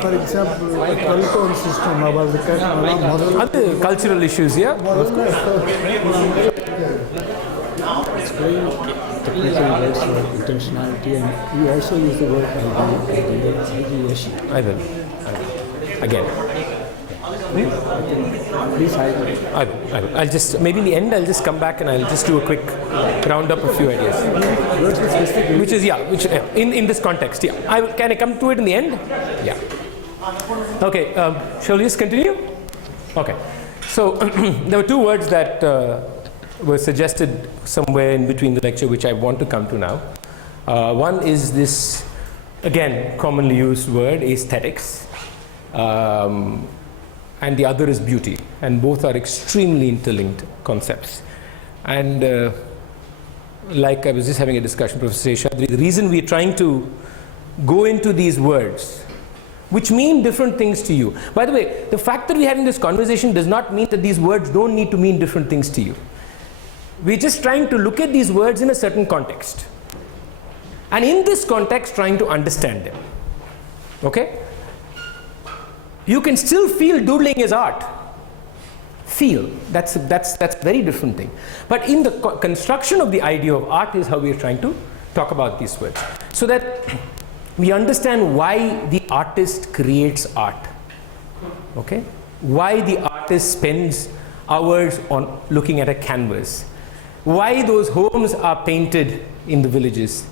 for example, the 12-tone system about the other cultural issues, yeah? explain technical words like intentionality, and you also use the word ideation. I will. Again. Please I'll just, maybe in the end, I'll just come back and I'll just do a quick round up a few ideas. Which is, in this context, yeah. Can I come to it in the end? Yeah. Okay, shall we just continue? Okay. So, there were two words that were suggested somewhere in between the lecture, which I want to come to now. One is this, again, commonly used word, aesthetics. And the other is beauty, and both are extremely interlinked concepts. And like I was just having a discussion with Professor Seshadri, the reason we're trying to go into these words, which mean different things to you. By the way, the fact that we're having this conversation does not mean that these words don't need to mean different things to you. We're just trying to look at these words in a certain context. And in this context, trying to understand them. Okay? You can still feel doodling is art. Feel. That's a very different thing. But in the construction of the idea of art is how we are trying to talk about these words. So that we understand why the artist creates art. Okay? Why the artist spends hours on looking at a canvas. Why those homes are painted in the villages.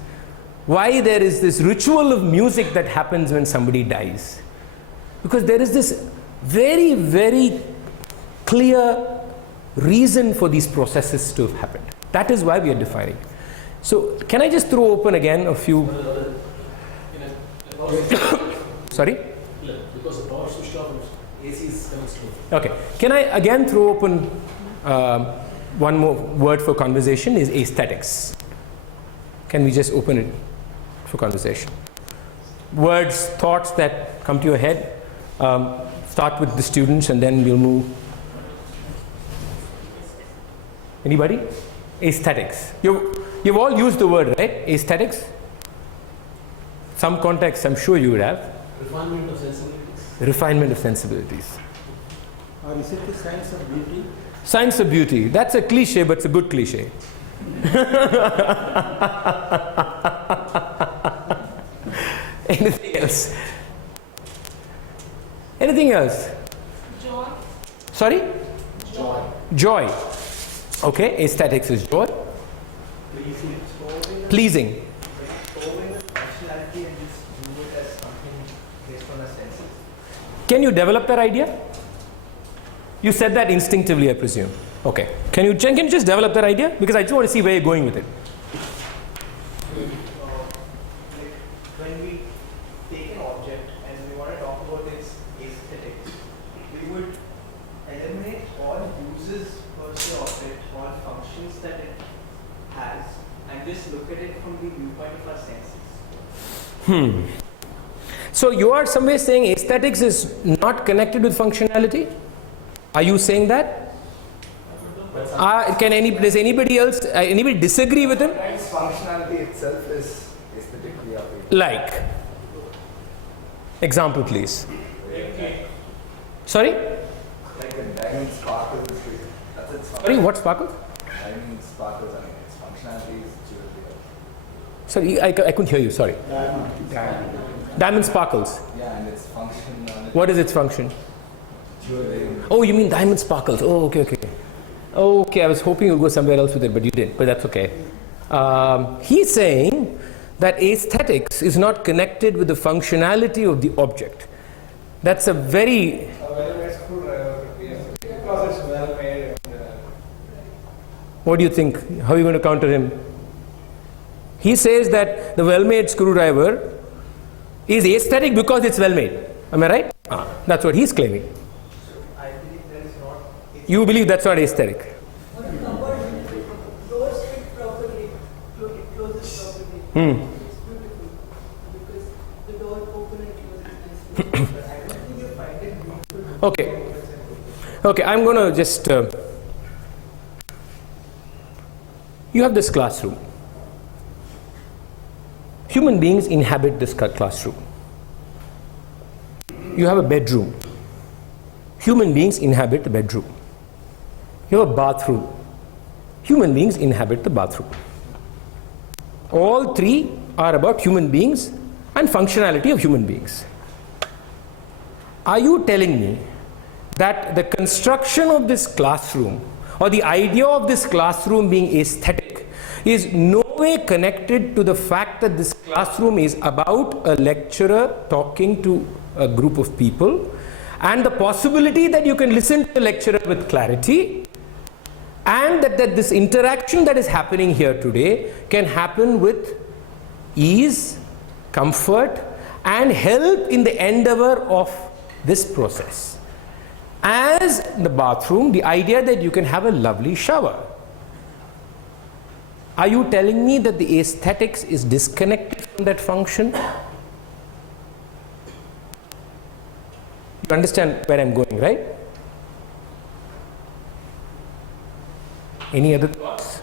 Why there is this ritual of music that happens when somebody dies. Because there is this very, very clear reason for these processes to have happened. That is why we are defining. So, can I just throw open again a few... Sorry? Because the power switched off and AC is coming slow. Okay. Can I again throw open one more word for conversation is aesthetics. Can we just open it for conversation? Words, thoughts that come to your head. Start with the students and then we'll move. Anybody? Aesthetics. You've all used the word, right? Aesthetics? Some context I'm sure you would have. Refinement of sensibilities. Refinement of sensibilities. Or is it the science of beauty? Science of beauty. That's a cliche, but it's a good cliche. Anything else? Anything else? Joy. Sorry? Joy. Joy. Okay, aesthetics is joy. Pleasing. Can you develop that idea? You said that instinctively, I presume. Okay. Can you just develop that idea? Because I just want to see where you're going with it. When we take an object and we want to talk about its aesthetics, we would eliminate all uses per se of it, all functions that it has, and just look at it from the viewpoint of our senses. So you are somewhere saying aesthetics is not connected with functionality? Are you saying that? Does anybody else, anybody disagree with him? Functionality itself is aesthetically appealing. Like? Example please. Sorry? Like a diamond sparkles, that's its function. Sorry, what sparkle? Diamond sparkles, I mean, its functionality is jewelry. Sorry, I couldn't hear you, sorry. Diamond sparkles. Yeah, and its function. What is its function? Jewelry. Oh, you mean diamond sparkles. Oh, okay. Okay, I was hoping you'd go somewhere else with it, but you didn't, but that's okay. He's saying that aesthetics is not connected with the functionality of the object. That's a very... What do you think? How are you going to counter him? He says that the well-made screwdriver is aesthetic because it's well-made. Am I right? That's what he's claiming. I believe that is not. You believe that's not aesthetic? Doors fit properly, closes properly. It's beautiful because the door open and closes nicely. Okay, I'm going to just... you have this classroom. Human beings inhabit this classroom. you have a bedroom. Human beings inhabit the bedroom. You have a bathroom. Human beings inhabit the bathroom. All three are about human beings and functionality of human beings. Are you telling me that the construction of this classroom or the idea of this classroom being aesthetic is no way connected to the fact that this classroom is about a lecturer talking to a group of people and the possibility that you can listen to the lecturer with clarity, and that this interaction that is happening here today can happen with ease, comfort, and help in the endeavor of this process? As the bathroom, the idea that you can have a lovely shower. Are you telling me that the aesthetics is disconnected from that function? You understand where I'm going, right? Any other thoughts?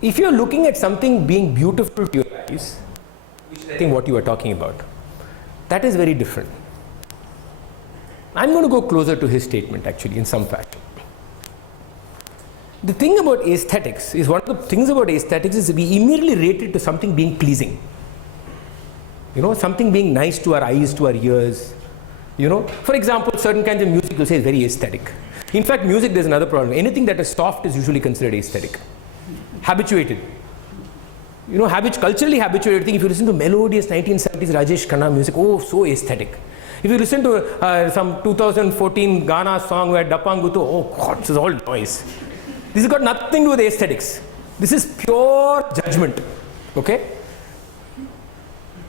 If you're looking at something being beautiful to your eyes, which is I think what you are talking about, that is very different. I'm going to go closer to his statement actually in some fashion. The thing about aesthetics is, one of the things about aesthetics is we immediately rate it to something being pleasing. You know, something being nice to our eyes, to our ears. You know, for example, certain kinds of music you'll say is very aesthetic. In fact, music, there's another problem. Anything that is soft is usually considered aesthetic. Habituated. You know, culturally habituated thing. If you listen to melodious 1970s Rajesh Khanna music, oh, so aesthetic. If you listen to some 2014 Ghana song where Dapanguto, oh God, this is all noise. This has got nothing to do with aesthetics. This is pure judgment. Okay?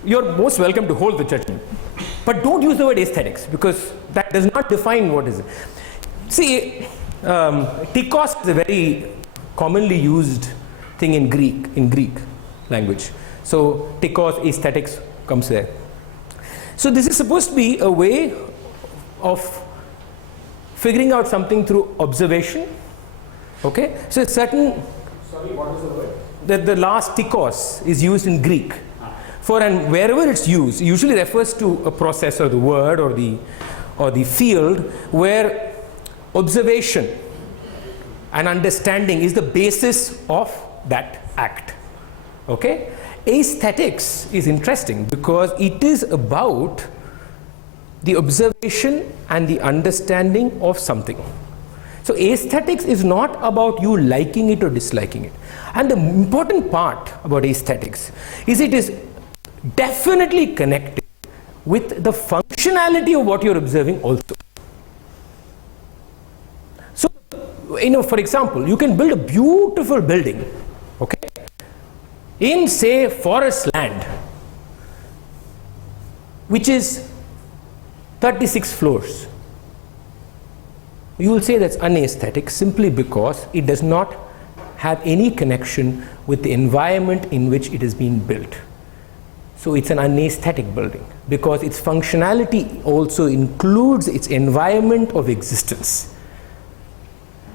You're most welcome to hold the judgment. But don't use the word aesthetics, because that does not define what is it. See, tikos is a very commonly used thing in Greek language. So tikos, aesthetics comes there. So this is supposed to be a way of figuring out something through observation. Okay? So a certain... Sorry, what was the word? The last tikos is used in Greek. And wherever it's used, it usually refers to a process or the word or the field where observation and understanding is the basis of that act. Okay? Aesthetics is interesting because it is about the observation and the understanding of something. So aesthetics is not about you liking it or disliking it. And the important part about aesthetics is it is definitely connected with the functionality of what you're observing also. So, you know, for example, you can build a beautiful building, okay, in say forest land, which is 36 floors. You will say that's unaesthetic simply because it does not have any connection with the environment in which it is being built. So it's an unaesthetic building because its functionality also includes its environment of existence.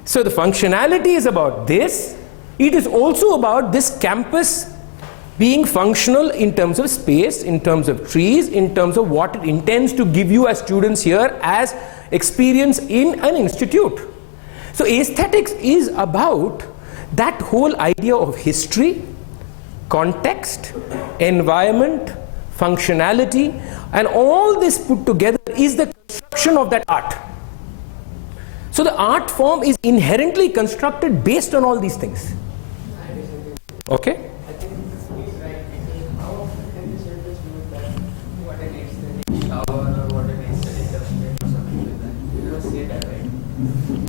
So the functionality is about this. It is also about this campus being functional in terms of space, in terms of trees, in terms of what it intends to give you as students here as experience in an institute. So aesthetics is about that whole idea of history, context, environment, functionality, and all this put together is the construction of that art. So the art form is inherently constructed based on all these things. Okay? I think he's right, because how often can you say this with that what an aesthetic shower or what an aesthetic dustbin or something like that? You don't say that, right?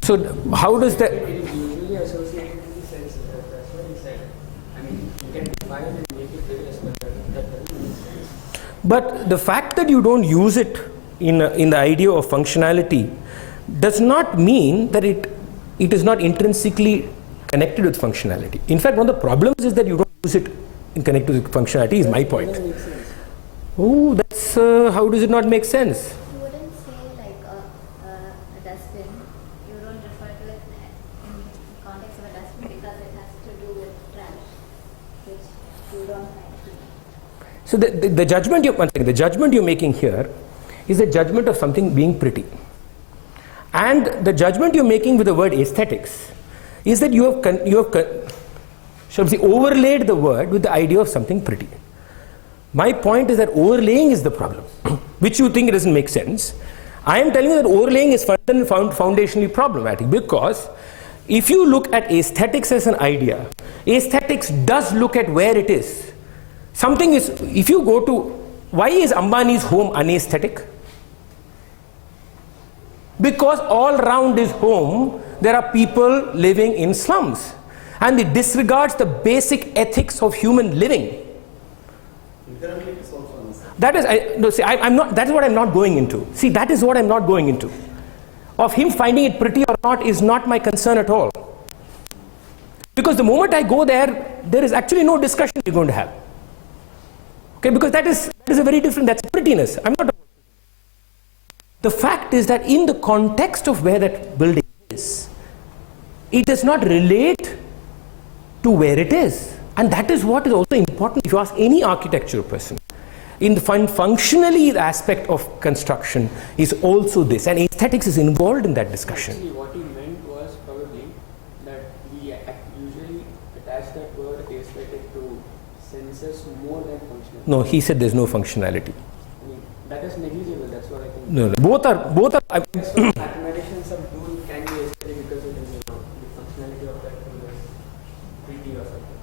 So how does that... It is usually associated with the sense. That's what he said. I mean, you can define and make it various, but that doesn't make sense. But the fact that you don't use it in the idea of functionality does not mean that it is not intrinsically connected with functionality. In fact, one of the problems is that you don't use it in connected with functionality is my point. Oh, that's how does it not make sense? You wouldn't say like a dustbin. You don't refer to it in the context of a dustbin because it has to do with trash, which you don't find. So the judgment the judgment you're making here is the judgment of something being pretty. And the judgment you're making with the word aesthetics is that you have shall we say, overlaid the word with the idea of something pretty. My point is that overlaying is the problem, which you think it doesn't make sense. I am telling you that overlaying is foundationally problematic, because if you look at aesthetics as an idea, aesthetics does look at where it is. Something is, if you go to, why is Ambani's home unaesthetic? Because all around his home there are people living in slums, and it disregards the basic ethics of human living. That is, I'm not. That is what I'm not going into. See, that is what I'm not going into. Of him finding it pretty or not is not my concern at all. Because the moment I go there, there is actually no discussion we're going to have. Okay, because that is a very different. That's prettiness. I'm not. The fact is that in the context of where that building is, it does not relate to where it is, and that is what is also important. If you ask any architectural person, in the functionally the aspect of construction is also this, and aesthetics is involved in that discussion. Actually, what he meant was probably that we usually attach that word aesthetic to senses more than functionality. No, he said there's no functionality. I mean, that is negligible. That's what I think. No, both are. So mathematicians some tool can be aesthetic because it is, the functionality of that tool is pretty or something.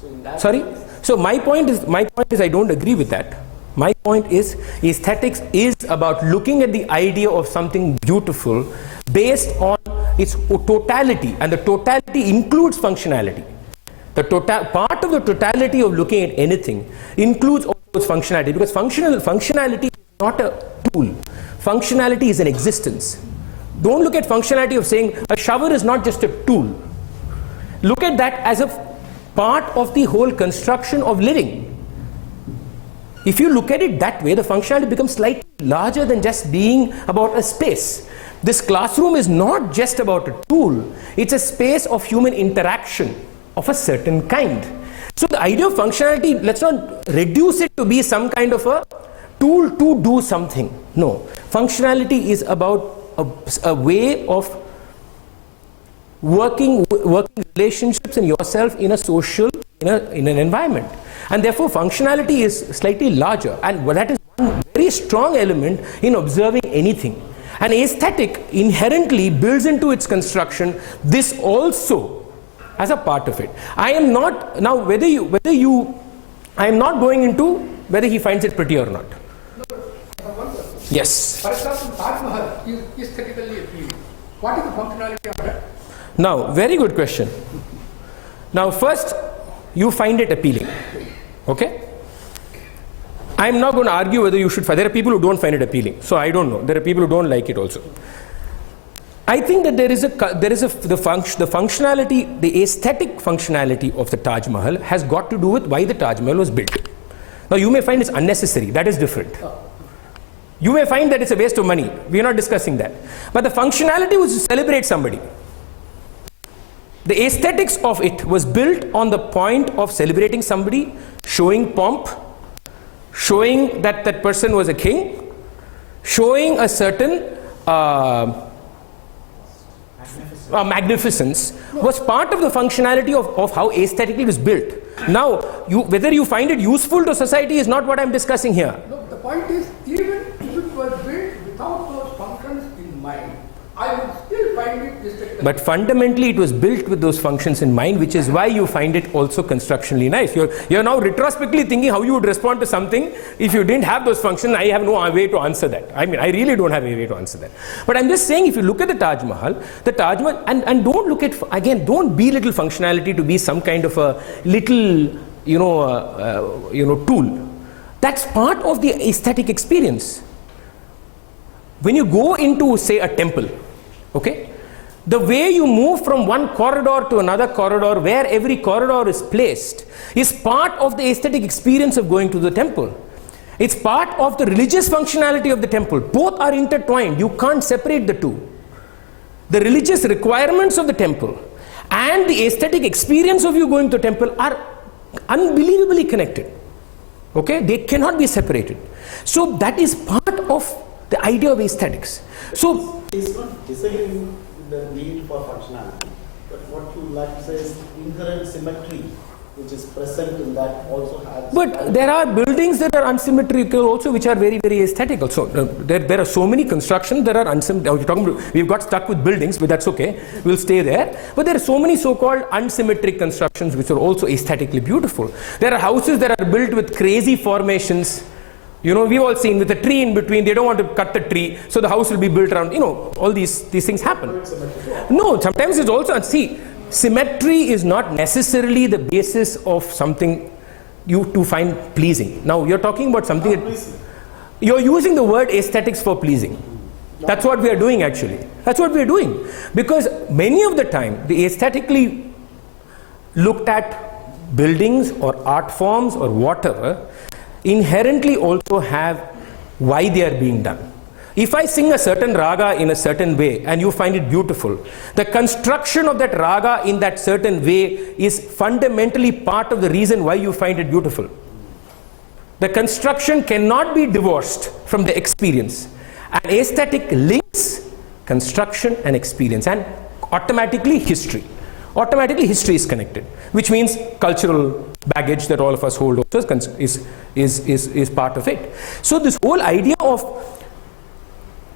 So in that Sorry? sense, So my point is I don't agree with that. My point is aesthetics is about looking at the idea of something beautiful based on its totality, and the totality includes functionality. The part of the totality of looking at anything includes also its functionality, because functionality is not a tool. Functionality is an existence. Don't look at functionality of saying a shower is not just a tool. Look at that as a part of the whole construction of living. If you look at it that way, the functionality becomes slightly larger than just being about a space. This classroom is not just about a tool, it's a space of human interaction of a certain kind. So the idea of functionality, let's not reduce it to be some kind of a tool to do something. No, functionality is about a way of working relationships and yourself in a social, in an environment, and therefore functionality is slightly larger, and that is one very strong element in observing anything. And aesthetic inherently builds into its construction this also as a part of it. I am not now I am not going into whether he finds it pretty or not. Yes. For example, Taj Mahal is aesthetically appealing. What is the functionality of that? Now, very good question. Now, first, you find it appealing. Okay? I'm not going to argue whether you should find. There are people who don't find it appealing. So I don't know. There are people who don't like it also. I think that the functionality, the aesthetic functionality of the Taj Mahal has got to do with why the Taj Mahal was built. Now, you may find it's unnecessary. That is different. You may find that it's a waste of money. We are not discussing that. But the functionality was to celebrate somebody. The aesthetics of it was built on the point of celebrating somebody, showing pomp, showing that that person was a king, showing a certain magnificence, was part of the functionality of how aesthetically it was built. Now, whether you find it useful to society is not what I'm discussing here. No, the point is, even if it was built without those functions in mind, I would still find it aesthetic. But fundamentally it was built with those functions in mind, which is why you find it also constructionally nice. You're now retrospectively thinking how you would respond to something if you didn't have those functions. I have no way to answer that. I mean, I really don't have a way to answer that. But I'm just saying, if you look at the Taj Mahal, and don't look at, again, don't belittle functionality to be some kind of a little, tool. That's part of the aesthetic experience. When you go into, say, a temple, okay, the way you move from one corridor to another corridor, where every corridor is placed, is part of the aesthetic experience of going to the temple. It's part of the religious functionality of the temple. Both are intertwined. You can't separate the two. The religious requirements of the temple and the aesthetic experience of you going to the temple are unbelievably connected. Okay, they cannot be separated. So that is part of the idea of aesthetics. So It's not disagreeing with the need for functionality, but what you like to say is inherent symmetry, which is present in that also has. but there are buildings that are unsymmetrical also, which are very, very aesthetical. So there are so many constructions that are unsymmetrical. We've got stuck with buildings, but that's okay. We'll stay there. But there are so many so-called unsymmetric constructions which are also aesthetically beautiful. There are houses that are built with crazy formations. You know, we've all seen with a tree in between. They don't want to cut the tree, so the house will be built around. You know, all these things happen. No, sometimes it's also, see, symmetry is not necessarily the basis of something you to find pleasing. Now you're talking about something that you're using the word aesthetics for pleasing. That's what we are doing actually. That's what we are doing. Because many of the time the aesthetically looked at buildings or art forms or whatever inherently also have why they are being done. If I sing a certain raga in a certain way and you find it beautiful, the construction of that raga in that certain way is fundamentally part of the reason why you find it beautiful. The construction cannot be divorced from the experience. And aesthetic links construction and experience, and automatically history. Automatically history is connected, which means cultural baggage that all of us hold also is part of it. So this whole idea of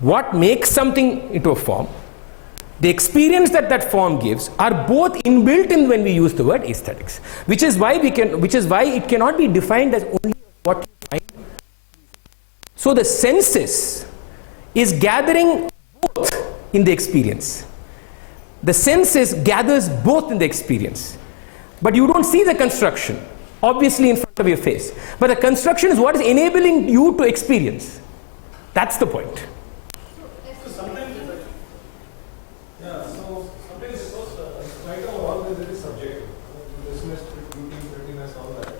what makes something into a form, the experience that that form gives, are both inbuilt in when we use the word aesthetics, which is why it cannot be defined as only what you find. So the senses is gathering both in the experience. The senses gathers both in the experience, but you don't see the construction obviously in front of your face, but the construction is what is enabling you to experience. That's the point. Sometimes it's also right now always it is subjective. Dismissed with beauty, prettiness, all that.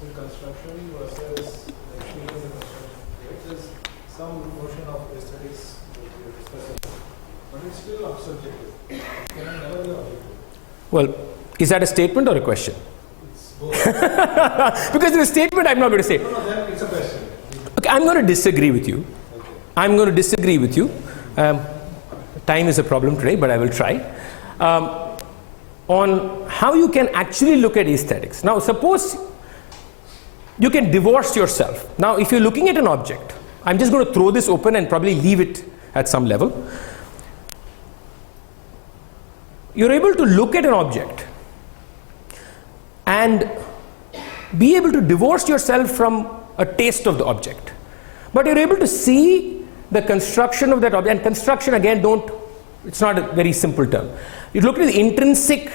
So construction versus the experience of construction creates some notion of aesthetics that we are discussing, but it's still subjective. It can never be objective. Well, is that a statement or a question? It's both. Because in a statement I'm not going to say. No, then it's a question. Okay, I'm going to disagree with you. Okay. I'm going to disagree with you. Time is a problem today, but I will try. On how you can actually look at aesthetics. Now, suppose you can divorce yourself. Now, if you're looking at an object, I'm just going to throw this open and probably leave it at some level. You're able to look at an object and be able to divorce yourself from a taste of the object. But you're able to see the construction of that object, and construction again, it's not a very simple term. You look at the intrinsic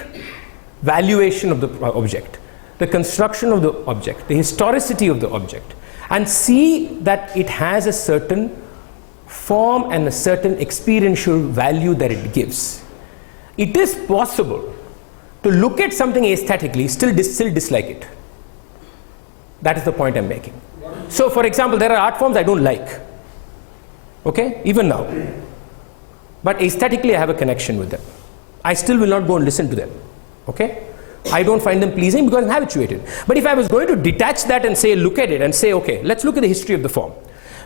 valuation of the object, the construction of the object, the historicity of the object, and see that it has a certain form and a certain experiential value that it gives. It is possible to look at something aesthetically, still dislike it. That is the point I'm making. So for example, there are art forms I don't like. Okay, even now. But aesthetically I have a connection with them. I still will not go and listen to them. Okay? I don't find them pleasing because I'm habituated. But if I was going to detach that and say, look at it and say, okay, let's look at the history of the form.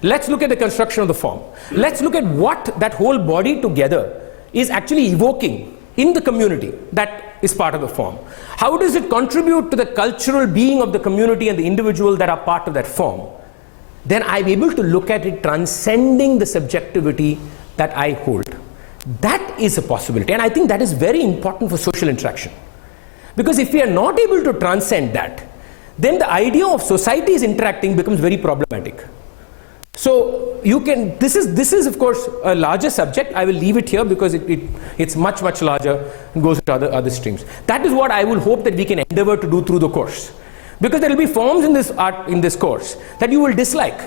Let's look at the construction of the form. Let's look at what that whole body together is actually evoking in the community that is part of the form. How does it contribute to the cultural being of the community and the individual that are part of that form? Then I'm able to look at it transcending the subjectivity that I hold. That is a possibility, and I think that is very important for social interaction. Because if we are not able to transcend that, then the idea of societies interacting becomes very problematic. So you can, this is of course a larger subject. I will leave it here because it's much larger and goes into other streams. That is what I will hope that we can endeavor to do through the course. Because there will be forms in this course that you will dislike,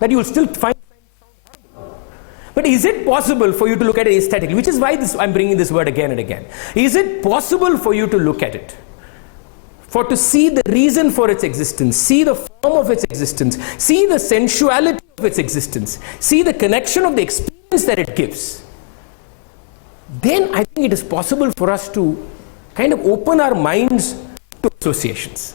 that you will still find. But is it possible for you to look at it aesthetically? Which is why I'm bringing this word again and again. Is it possible for you to look at it? To see the reason for its existence, see the form of its existence, see the sensuality of its existence, see the connection of the experience that it gives, then I think it is possible for us to kind of open our minds to associations.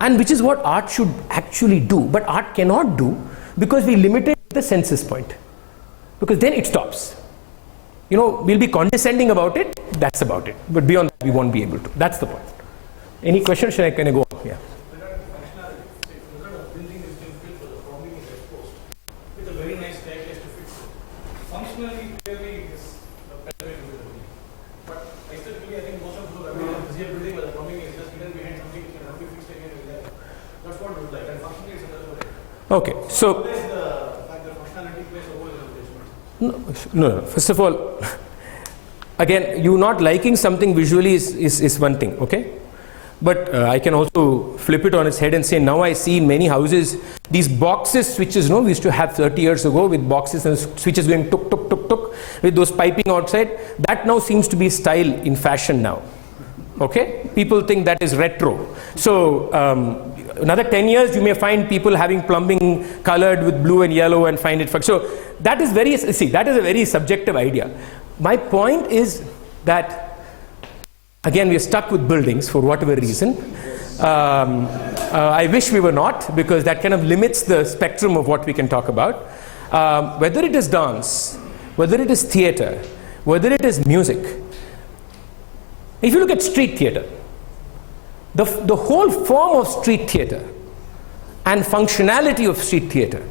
and which is what art should actually do. But art cannot do because we limited the census point, because then it stops. You know, we'll be condescending about it, that's about it. But beyond that, we won't be able to. That's the point. Any questions? Can I go on? Yeah. Regarding functionality, say, if you look at a building is being built for the plumbing is exposed with a very nice staircase to fix it. Functionally, clearly, is a better way to build a building. But aesthetically, I think most of those, I mean, a building where the plumbing is just hidden behind something which can have to be fixed again and again. That's what it looks like. And functionally, it's another way. Okay, so There's the fact that functionality plays a role in the judgment. no. First of all, again, you not liking something visually is one thing, okay? But I can also flip it on its head and say, now I see in many houses these boxes switches, we used to have 30 years ago with boxes and switches going tuk tuk tuk tuk with those piping outside. That now seems to be style in fashion now. Okay? People think that is retro. So another 10 years you may find people having plumbing colored with blue and yellow and find it fun. So that is that is a very subjective idea. My point is that again, we are stuck with buildings for whatever reason. I wish we were not, because that kind of limits the spectrum of what we can talk about. Whether it is dance, whether it is theater, whether it is music. If you look at street theater, the whole form of street theater and functionality of street theater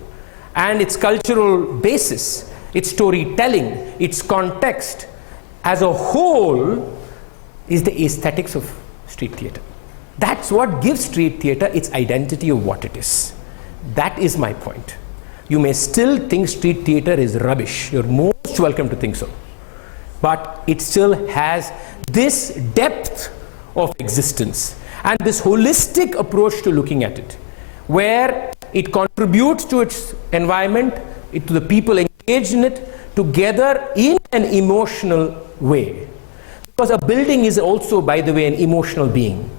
and its cultural basis, its storytelling, its context as a whole is the aesthetics of street theater. That's what gives street theater its identity of what it is. That is my point. You may still think street theater is rubbish. You're most welcome to think so. But it still has this depth of existence and this holistic approach to looking at it, where it contributes to its environment, to the people engaged in it, together in an emotional way. Because a building is also, by the way, an emotional being.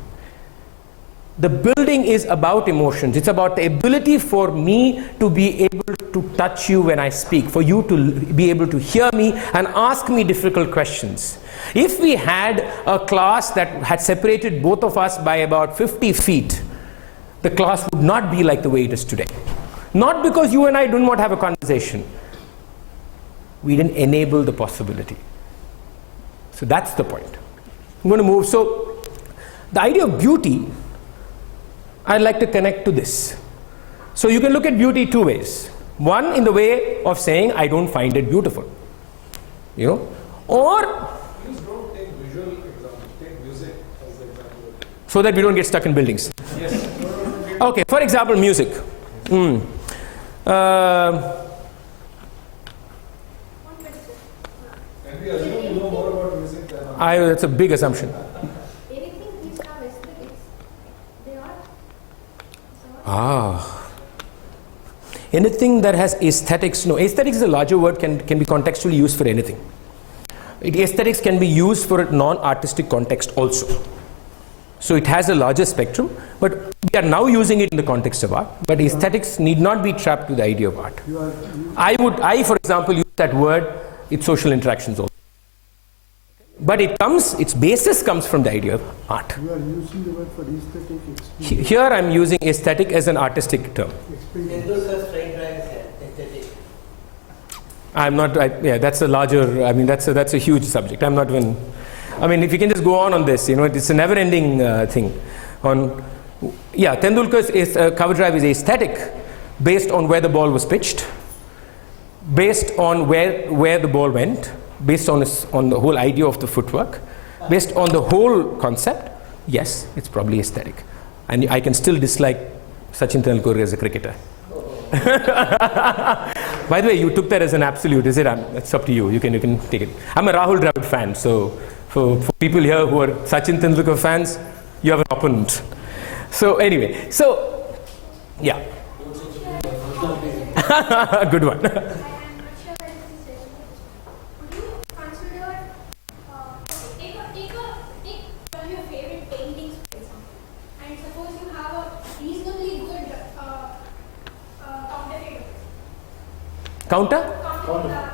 The building is about emotions. It's about the ability for me to be able to touch you when I speak, for you to be able to hear me and ask me difficult questions. If we had a class that had separated both of us by about 50 feet, the class would not be like the way it is today. Not because you and I do not have a conversation. We didn't enable the possibility. So that's the point. I'm going to move. So the idea of beauty, I'd like to connect to this. So you can look at beauty two ways. One, in the way of saying, I don't find it beautiful. Or Please don't take visual examples. Take music as the example. so that we don't get stuck in buildings. Yes. Okay, for example, music. Can we assume you know more about music than That's a big assumption. Anything which have aesthetics, they are. Anything that has aesthetics, no, aesthetics is a larger word, can be contextually used for anything. Aesthetics can be used for a non-artistic context also. So it has a larger spectrum, but we are now using it in the context of art, but aesthetics need not be trapped to the idea of art. I, for example, use that word, it's social interactions also. But its basis comes from the idea of art. You are using the word for aesthetic experience. Here I'm using aesthetic as an artistic term. Tendulkar's fried rice aesthetic. I'm not, that's a larger, that's a huge subject. I'm not even, if you can just go on this, it's a never-ending thing. Tendulkar's cover drive is aesthetic based on where the ball was pitched, based on where the ball went, based on the whole idea of the footwork, based on the whole concept. Yes, it's probably aesthetic. And I can still dislike Sachin Tendulkar as a cricketer. By the way, you took that as an absolute, is it? It's up to you. You can take it. I'm a Rahul Dravid fan, so for people here who are Sachin Tendulkar fans, you have an opponent. So anyway, yeah. Good one.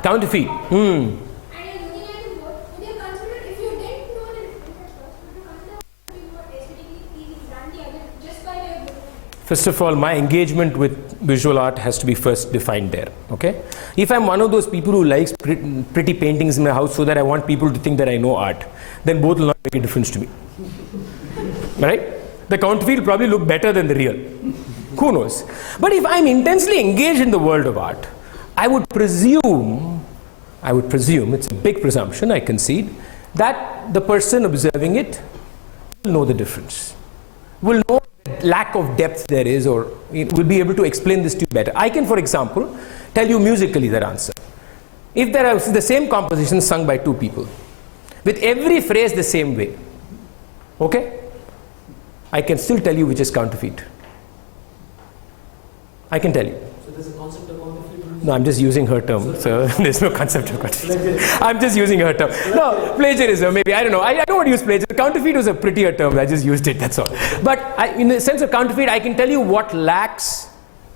Counterfeit. And you're looking at the board, would you consider, if you didn't know the difference at first, would you consider it more aesthetically pleasing than the other just by way of First of all, my engagement with visual art has to be first defined there, okay? If I'm one of those people who likes pretty paintings in my house so that I want people to think that I know art, then both will not make a difference to me, right? The counterfeit will probably look better than the real. Who knows? But if I'm intensely engaged in the world of art, I would presume, it's a big presumption, I concede, that the person observing it will know the difference, will know the lack of depth there is, or will be able to explain this to you better. I can, for example, tell you musically that answer. If there are the same composition sung by two people, with every phrase the same way, okay, I can still tell you which is counterfeit. I can tell you. So there's a concept of counterfeit? No, I'm just using her term, so there's no concept of counterfeit. I'm just using her term. No, plagiarism, maybe, I don't know. I don't want to use plagiarism. Counterfeit was a prettier term, I just used it, that's all. But in the sense of counterfeit, I can tell you what lacks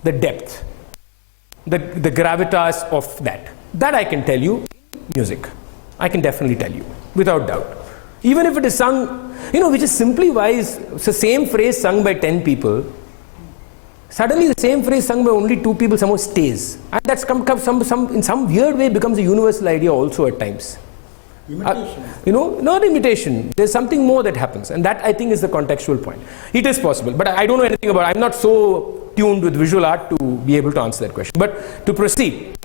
the depth, the gravitas of that. That I can tell you in music. I can definitely tell you, without doubt. Even if it is sung, which is simply wise, it's the same phrase sung by 10 people, suddenly the same phrase sung by only 2 people somehow stays. And that's in some weird way becomes a universal idea also at times. Imitation. Not imitation. There's something more that happens. And that I think is the contextual point. It is possible. But I don't know anything about it. I'm not so tuned with visual art to be able to answer that question. But to proceed.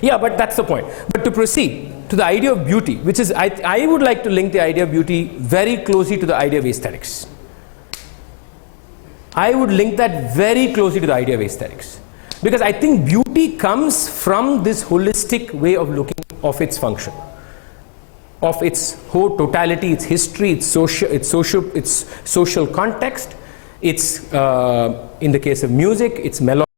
Yeah, but that's the point. But to proceed to the idea of beauty, which is, I would like to link the idea of beauty very closely to the idea of aesthetics. I would link that very closely to the idea of aesthetics. Because I think beauty comes from this holistic way of looking of its function, of its whole totality, its history, its social context, its, in the case of music, its melody.